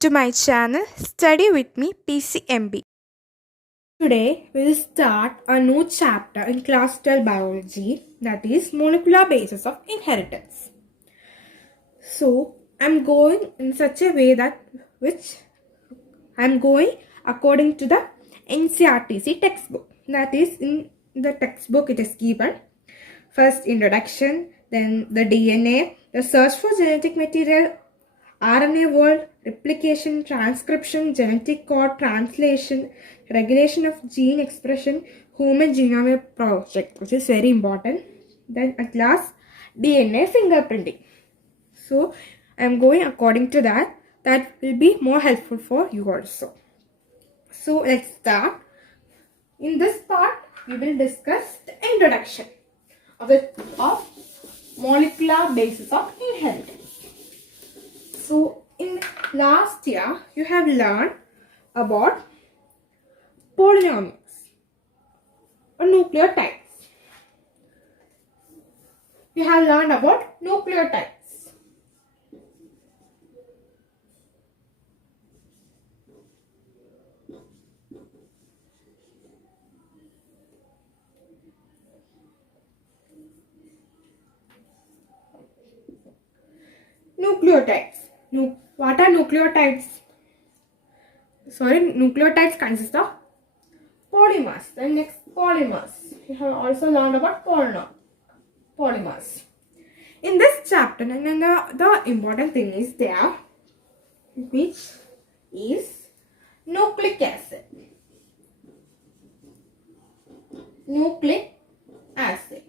to my channel Study with me PCMB. Today we'll start a new chapter in class 12 biology, that is molecular basis of inheritance. So I'm going in such a way that I'm going according to the NCRTC textbook. That is, in the textbook it is given first introduction, then the DNA, the search for genetic material, RNA world, replication, transcription, genetic code, translation, regulation of gene expression, human genome project, which is very important. Then at last, DNA fingerprinting. So I am going according to that. That will be more helpful for you also. So let's start. In this part, we will discuss the introduction of molecular basis of inheritance. So in last year, you have learned about polynomials or nucleotides. You have learned about nucleotides. Nucleotides. What are nucleotides? Nucleotides consist of polymers. Then next, polymers. You have also learned about polymers. In this chapter, the important thing is there, which is nucleic acid. Nucleic acid.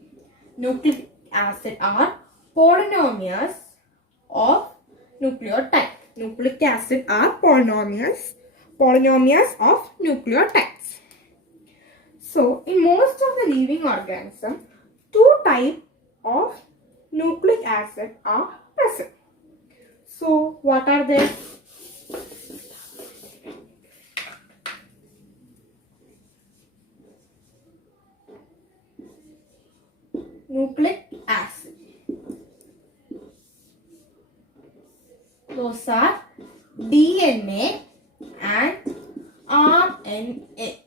Nucleic acid are polynomials of nucleotides. Nucleic acid are polynomials of nucleotides. So, in most of the living organisms, two types of nucleic acid are present. So, what are they? Nucleic acid. Those are DNA and RNA.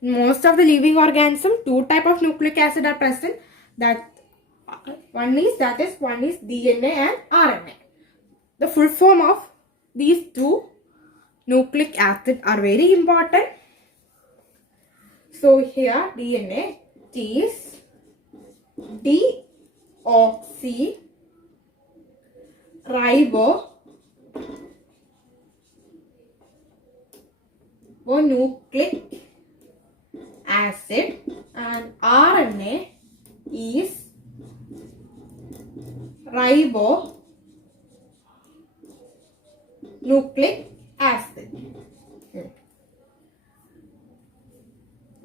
In most of the living organisms, two types of nucleic acid are present. One is DNA and RNA. The full form of these two nucleic acid are very important. So here DNA is deoxyribonucleic acid, and RNA is ribonucleic acid.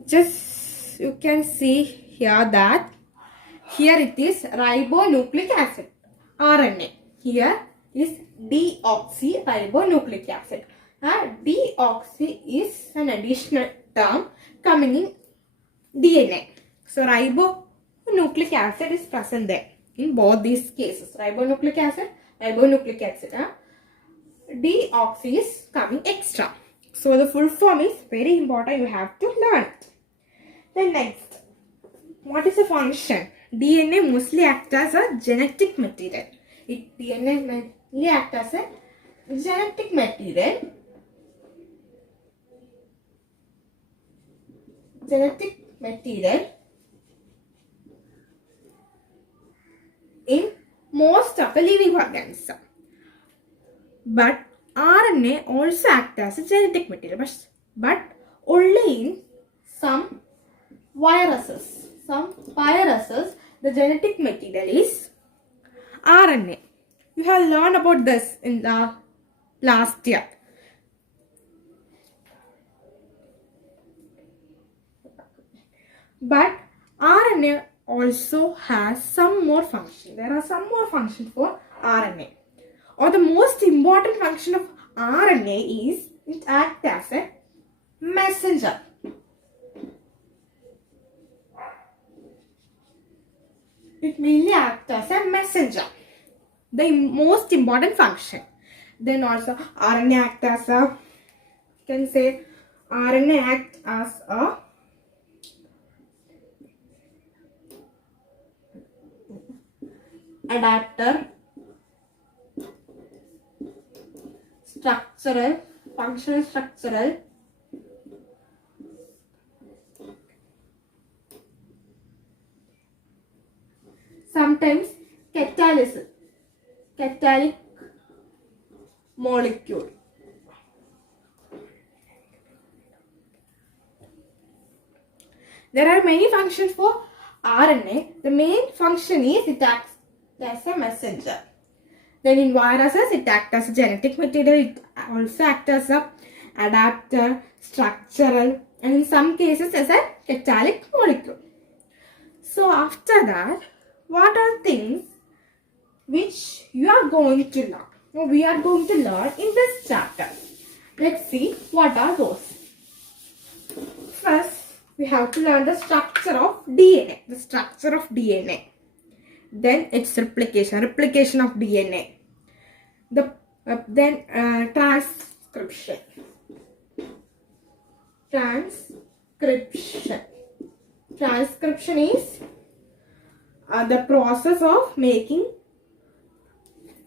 Just you can see here that here it is ribonucleic acid, RNA. Here is deoxyribonucleic acid. Deoxy is an additional term coming in DNA. So ribonucleic acid is present there in both these cases. Ribonucleic acid. Deoxy is coming extra. So the full form is very important. You have to learn it. Then next, what is the function? DNA mostly acts as a genetic material. DNA mainly acts as a genetic material. In most of the living organisms. But RNA also acts as a genetic material, but only in some viruses. The genetic material is RNA. You have learned about this in the last year. But RNA also has some more function. There are some more functions for RNA. Or the most important function of RNA is it acts as a messenger. It mainly acts as a messenger. The most important function. Then also RNA act as a, can say RNA act as a adapter, structural, functional structural, sometimes catalysis, catalytic molecule. There are many functions for RNA. The main function is it acts as a messenger. Then in viruses, it acts as a genetic material. It also acts as a adapter, structural, and in some cases as a catalytic molecule. So after that, what are things which you are going to learn? Or we are going to learn in this chapter. Let's see what are those. First, we have to learn the structure of DNA. The structure of DNA. Then its replication of DNA. Then transcription. Transcription is the process of making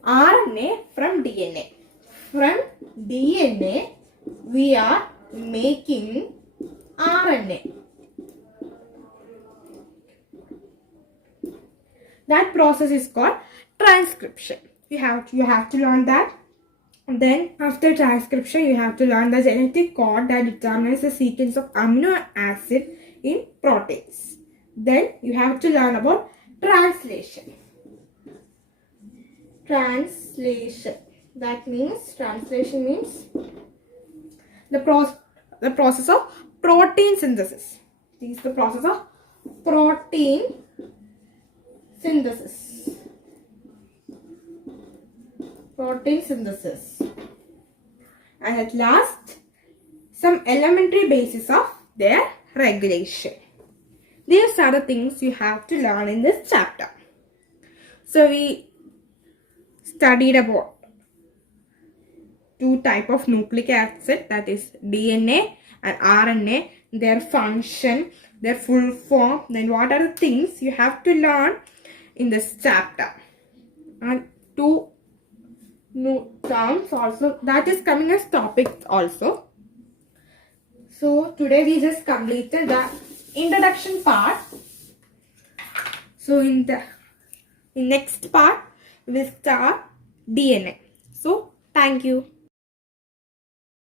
RNA from DNA. From DNA, we are making RNA. That process is called transcription. You have to learn that. And then after transcription, you have to learn the genetic code that determines the sequence of amino acid in proteins. Then you have to learn about translation. That means translation means the process of protein synthesis. This is the process of protein synthesis. And at last, some elementary basis of their regulation. These are the things you have to learn in this chapter. So we studied about two types of nucleic acid, that is DNA and RNA, their function, their full form, then what are the things you have to learn in this chapter. And two new terms also that is coming as topics also. So today we just completed the introduction part. So in next part we will start DNA. So thank you.